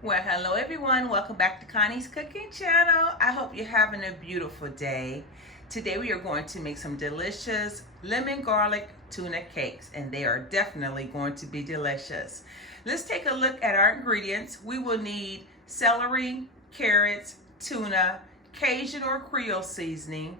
Well, hello everyone. Welcome back to Connie's Cooking Channel. I hope you're having a beautiful day. Today we are going to make some delicious lemon garlic tuna cakes, and they are definitely going to be delicious. Let's take a look at our ingredients. We will need celery, carrots, tuna, Cajun or creole seasoning,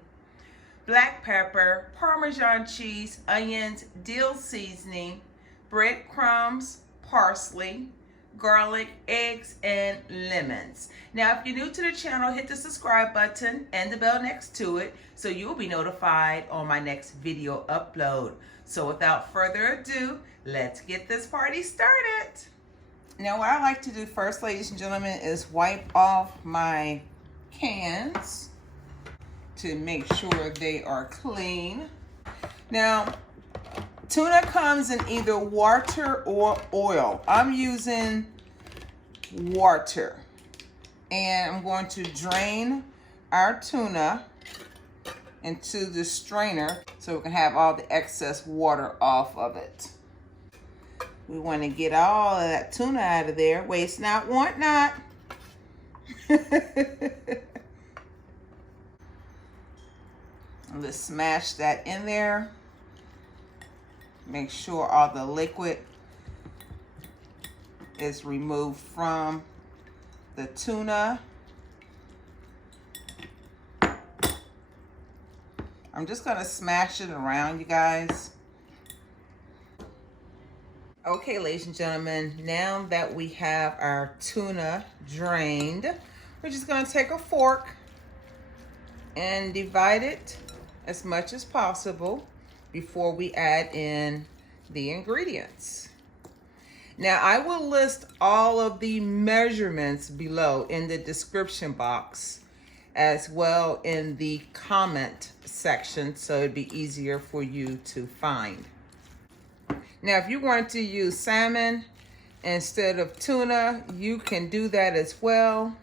black pepper, Parmesan cheese, onions, dill seasoning, breadcrumbs, parsley, garlic, eggs, and lemons. Now, if you're new to the channel, hit the subscribe button and the bell next to it so you'll be notified on my next video upload. So without further ado, let's get this party started. Now, what I like to do first, ladies and gentlemen, is wipe off my cans to make sure they are clean. Now, tuna comes in either water or oil. I'm using water. And I'm going to drain our tuna into the strainer so we can have all the excess water off of it. We want to get all of that tuna out of there. Waste not, want not. Let's smash that in there. Make sure all the liquid is removed from the tuna. I'm just gonna smash it around, you guys. Okay, ladies and gentlemen, now that we have our tuna drained, we're just gonna take a fork and divide it as much as possible before we add in the ingredients. Now, I will list all of the measurements below in the description box, as well in the comment section, so it'd be easier for you to find. Now, if you want to use salmon instead of tuna, you can do that as well.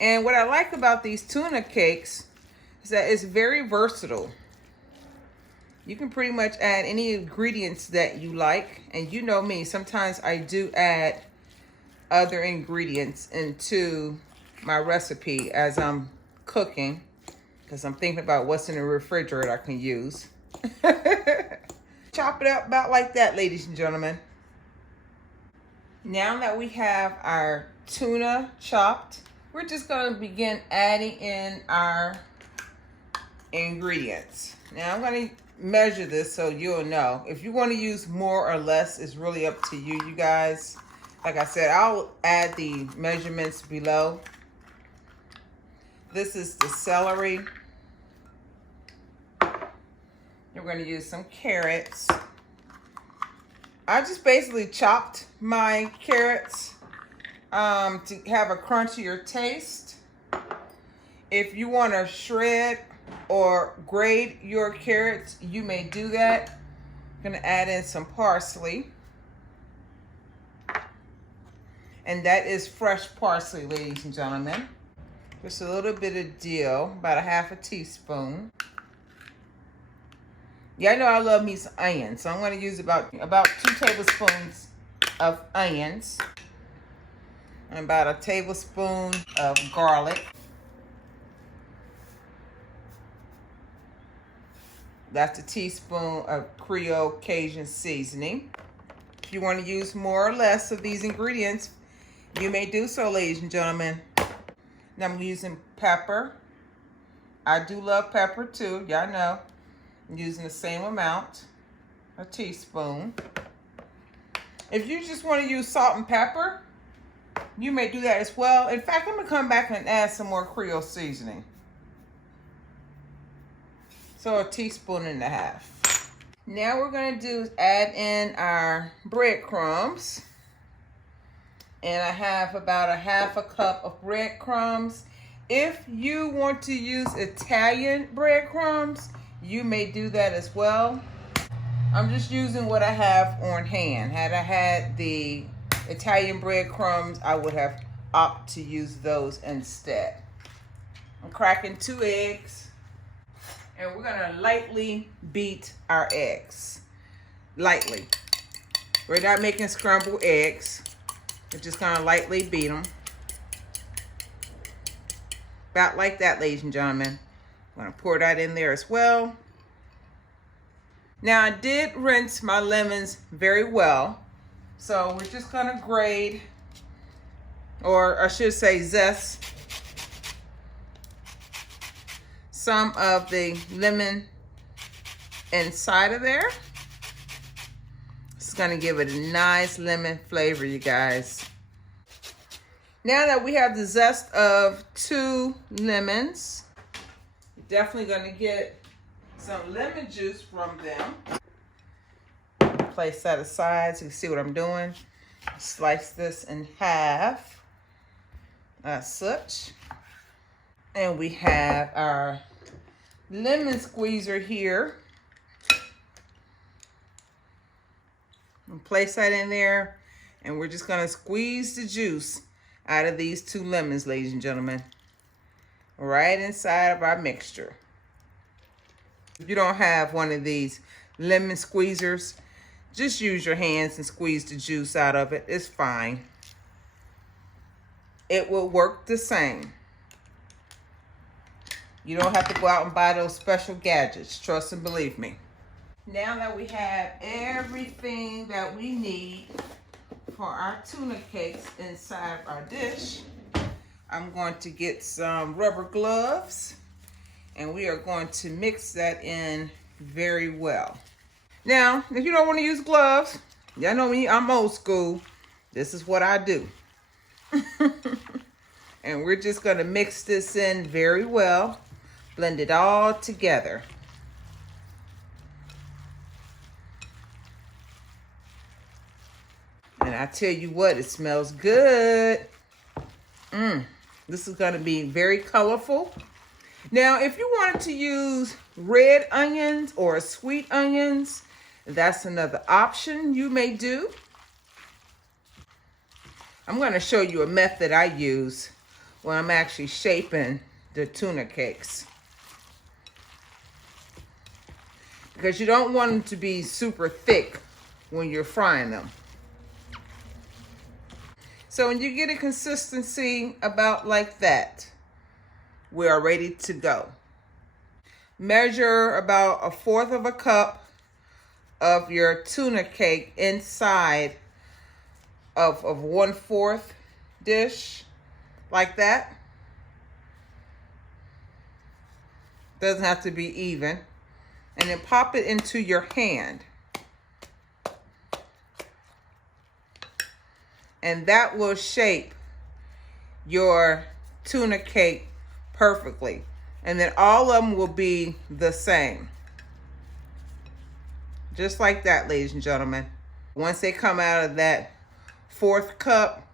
And what I like about these tuna cakes is that it's very versatile. You can pretty much add any ingredients that you like. And you know me, sometimes I do add other ingredients into my recipe as I'm cooking, because I'm thinking about what's in the refrigerator I can use. Chop it up about like that, ladies and gentlemen. Now that we have our tuna chopped, we're just going to begin adding in our ingredients. Now I'm going to measure this so you'll know. If you want to use more or less, it's really up to you, you guys. Like I said, I'll add the measurements below. This is the celery. We're going to use some carrots. I just basically chopped my carrots to have a crunchier taste. If you want to shred or grate your carrots, you may do that. I'm gonna add in some parsley. And that is fresh parsley, ladies and gentlemen. Just a little bit of dill, about a half a teaspoon. Yeah, I know I love me some onions, so I'm gonna use about 2 tablespoons of onions. And about a tablespoon of garlic. That's a teaspoon of Creole Cajun seasoning. If you want to use more or less of these ingredients, you may do so, ladies and gentlemen. Now I'm using pepper. I do love pepper too, y'all know. I'm using the same amount, a teaspoon. If you just want to use salt and pepper, you may do that as well. In fact, I'm gonna come back and add some more Creole seasoning. So a teaspoon and a half. Now we're gonna do is add in our breadcrumbs. And I have about a half a cup of breadcrumbs. If you want to use Italian breadcrumbs, you may do that as well. I'm just using what I have on hand. Had I had the Italian breadcrumbs, I would have opted to use those instead. I'm cracking 2 eggs. And we're gonna lightly beat our eggs. Lightly. We're not making scrambled eggs. We're just gonna lightly beat them. About like that, ladies and gentlemen. I'm gonna pour that in there as well. Now I did rinse my lemons very well. So we're just gonna grate, or I should say zest, some of the lemon inside of there. It's gonna give it a nice lemon flavor, you guys. Now that we have the zest of 2 lemons, you're definitely gonna get some lemon juice from them. Place that aside so you can see what I'm doing. Slice this in half, as such. And we have our lemon squeezer here. And place that in there, and we're just gonna squeeze the juice out of these 2 lemons, ladies and gentlemen, right inside of our mixture. If you don't have one of these lemon squeezers, just use your hands and squeeze the juice out of it. It's fine. It will work the same. You don't have to go out and buy those special gadgets. Trust and believe me. Now that we have everything that we need for our tuna cakes inside of our dish, I'm going to get some rubber gloves, and we are going to mix that in very well. Now, if you don't want to use gloves, y'all know me, I'm old school. This is what I do. And we're just going to mix this in very well. Blend it all together. And I tell you what, it smells good. This is going to be very colorful. Now, if you wanted to use red onions or sweet onions, that's another option you may do. I'm going to show you a method I use when I'm actually shaping the tuna cakes. Because you don't want them to be super thick when you're frying them. So when you get a consistency about like that, we are ready to go. Measure about 1/4 cup of your tuna cake inside of 1/4 dish, like that. Doesn't have to be even. And then pop it into your hand. And that will shape your tuna cake perfectly. And then all of them will be the same. Just like that, ladies and gentlemen. Once they come out of that 1/4 cup,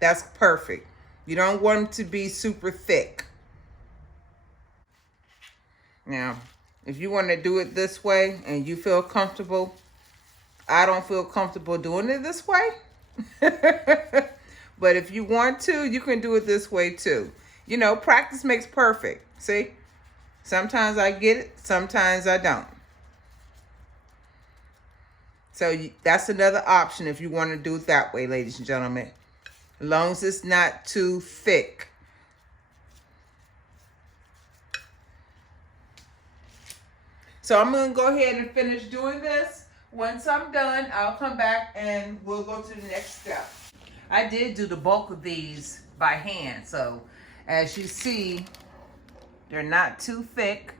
that's perfect. You don't want them to be super thick. Now, if you want to do it this way and you feel comfortable, I don't feel comfortable doing it this way. But if you want to, you can do it this way too. You know, practice makes perfect. See? Sometimes I get it, sometimes I don't. So that's another option if you want to do it that way, ladies and gentlemen. As long as it's not too thick. So I'm going to go ahead and finish doing this. Once I'm done, I'll come back and we'll go to the next step. I did do the bulk of these by hand. So as you see, they're not too thick.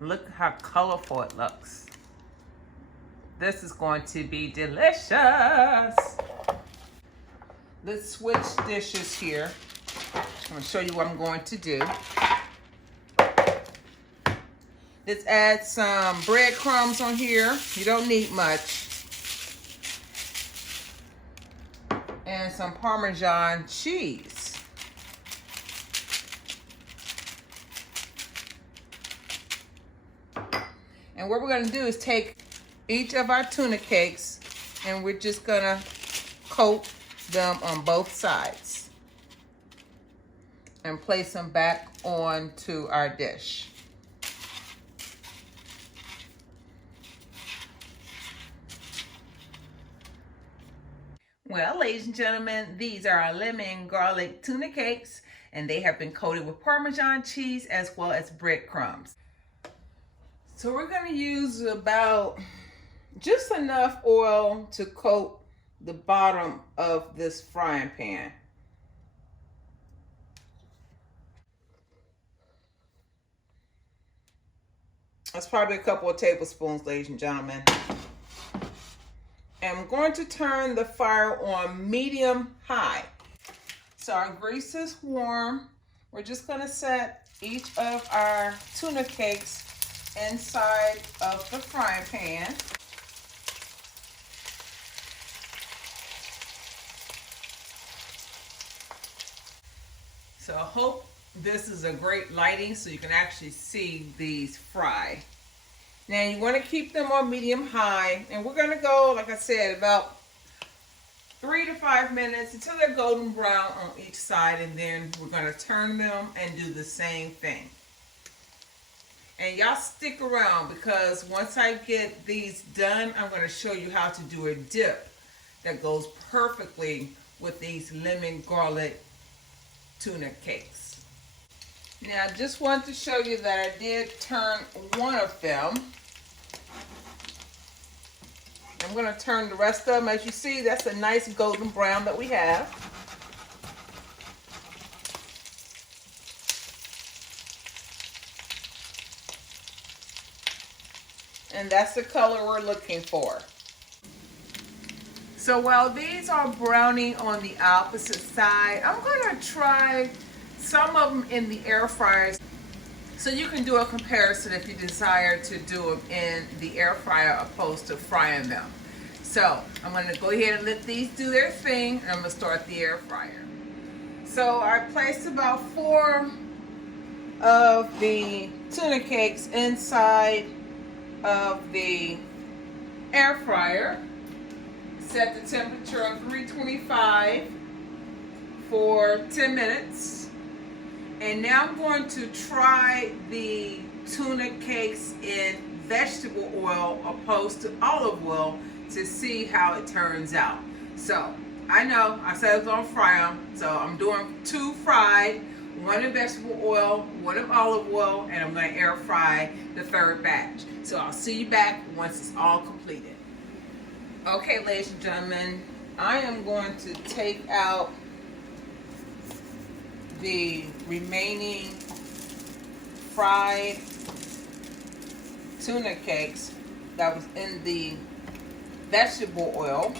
Look how colorful it looks. This is going to be delicious. Let's switch dishes here. I'm going to show you what I'm going to do. Let's add some breadcrumbs on here. You don't need much. And some Parmesan cheese. And what we're going to do is take each of our tuna cakes and we're just going to coat them on both sides and place them back onto our dish. Well, ladies and gentlemen, these are our lemon garlic tuna cakes, and they have been coated with Parmesan cheese as well as breadcrumbs. So we're going to use about just enough oil to coat the bottom of this frying pan. That's probably a couple of tablespoons, ladies and gentlemen. And I'm going to turn the fire on medium high. So our grease is warm. We're just going to set each of our tuna cakes inside of the frying pan. So I hope this is a great lighting so you can actually see these fry. Now you want to keep them on medium high, and we're going to go, like I said, about 3 to 5 minutes until they're golden brown on each side, and then we're going to turn them and do the same thing. And y'all stick around, because once I get these done, I'm going to show you how to do a dip that goes perfectly with these lemon garlic tuna cakes. Now I just want to show you that I did turn one of them. I'm going to turn the rest of them. As you see, that's a nice golden brown that we have. And that's the color we're looking for. So while these are browning on the opposite side, I'm going to try some of them in the air fryer, so you can do a comparison if you desire to do them in the air fryer opposed to frying them. So I'm going to go ahead and let these do their thing, and I'm going to start the air fryer. So I placed about 4 of the tuna cakes inside of the air fryer. Set the temperature on 325 for 10 minutes. And now I'm going to try the tuna cakes in vegetable oil opposed to olive oil to see how it turns out. So I know I said I was going to fry them, so I'm doing 2 fried, 1 in vegetable oil, 1 in olive oil, and I'm going to air fry the 3rd batch. So I'll see you back once it's all completed. Okay, ladies and gentlemen, I am going to take out the remaining fried tuna cakes that was in the vegetable oil.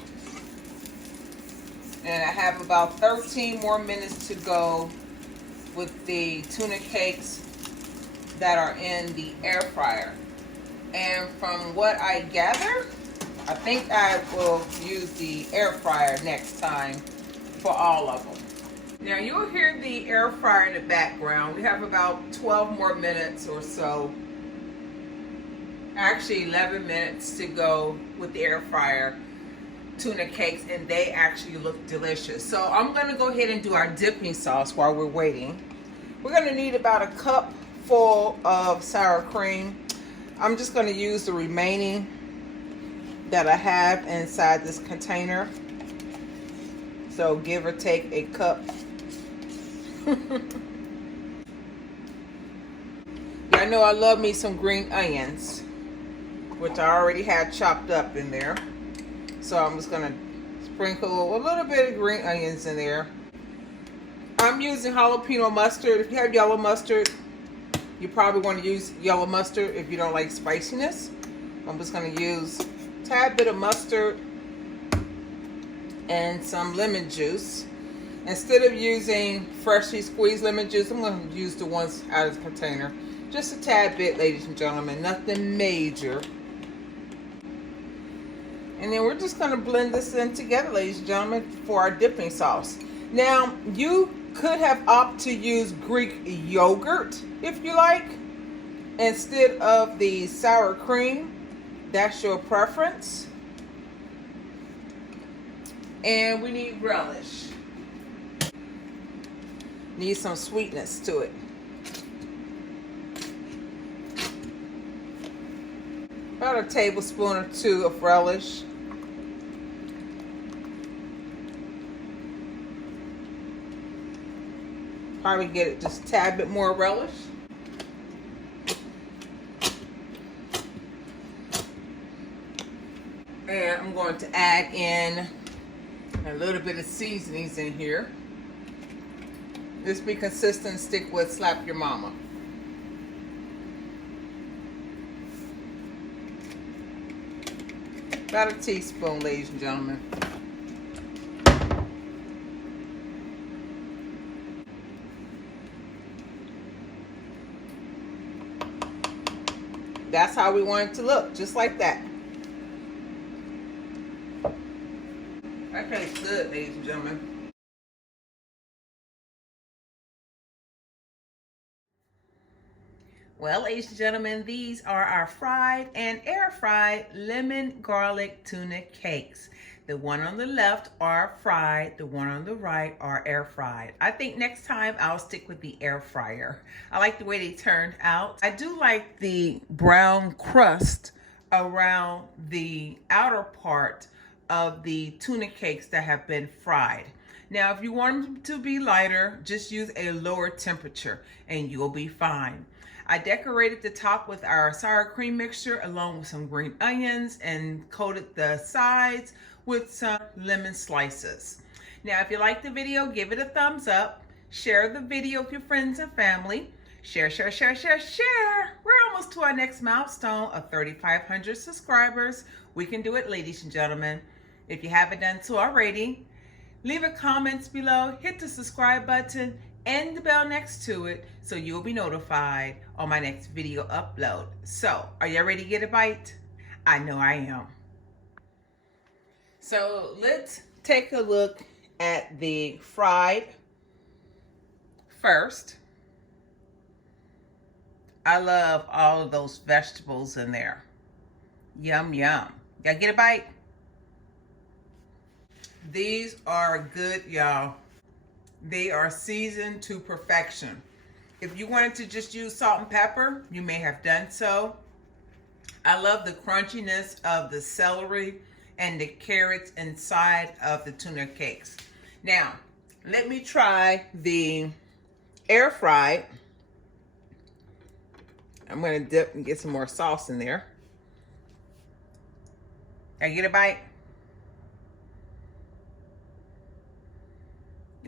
And I have about 13 more minutes to go with the tuna cakes that are in the air fryer. And from what I gather, I think I will use the air fryer next time for all of them. Now you'll hear the air fryer in the background. We have about 12 more minutes or so. Actually 11 minutes to go with the air fryer tuna cakes, and they actually look delicious. So I'm going to go ahead and do our dipping sauce while we're waiting. We're going to need about a cup full of sour cream. I'm just going to use the remaining that I have inside this container. So give or take a cup. Yeah, I know I love me some green onions, which I already had chopped up in there. So I'm just gonna sprinkle a little bit of green onions in there. I'm using jalapeno mustard. If you have yellow mustard, you probably want to use yellow mustard if you don't like spiciness. I'm just gonna use a tad bit of mustard and some lemon juice. Instead of using freshly squeezed lemon juice, I'm going to use the ones out of the container. Just a tad bit, ladies and gentlemen, nothing major. And then we're just going to blend this in together, ladies and gentlemen, for our dipping sauce. Now, you could have opted to use Greek yogurt, if you like, instead of the sour cream. That's your preference. And we need relish. Need some sweetness to it. About a tablespoon or 2 of relish. Probably get it just a tad bit more relish. And I'm going to add in a little bit of seasonings in here. Just be consistent, stick with slap your mama. About a teaspoon, ladies and gentlemen. That's how we want it to look, just like that. That tastes good, ladies and gentlemen. Well, ladies and gentlemen, these are our fried and air fried lemon garlic tuna cakes. The one on the left are fried, the one on the right are air fried. I think next time I'll stick with the air fryer. I like the way they turned out. I do like the brown crust around the outer part of the tuna cakes that have been fried. Now, if you want them to be lighter, just use a lower temperature and you'll be fine. I decorated the top with our sour cream mixture along with some green onions and coated the sides with some lemon slices. Now, if you like the video, give it a thumbs up. Share the video with your friends and family. Share, share, share, share, share. We're almost to our next milestone of 3,500 subscribers. We can do it, ladies and gentlemen. If you haven't done so already, leave a comment below, hit the subscribe button, and the bell next to it so you'll be notified on my next video upload. So, are you ready to get a bite? I know I am. So, let's take a look at the fried first. I love all of those vegetables in there. Yum, yum. Gotta get a bite? These are good, y'all. They are seasoned to perfection. If you wanted to just use salt and pepper, you may have done so. I love the crunchiness of the celery and the carrots inside of the tuna cakes. Now, let me try the air fried. I'm gonna dip and get some more sauce in there. I get a bite?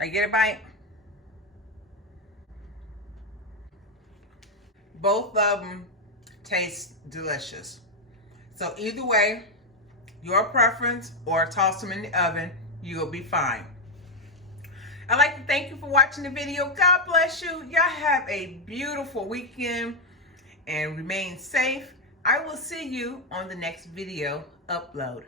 I get a bite? Both of them taste delicious. So either way, your preference, or toss them in the oven, you'll be fine. I'd like to thank you for watching the video. God bless you. Y'all have a beautiful weekend and remain safe. I will see you on the next video upload.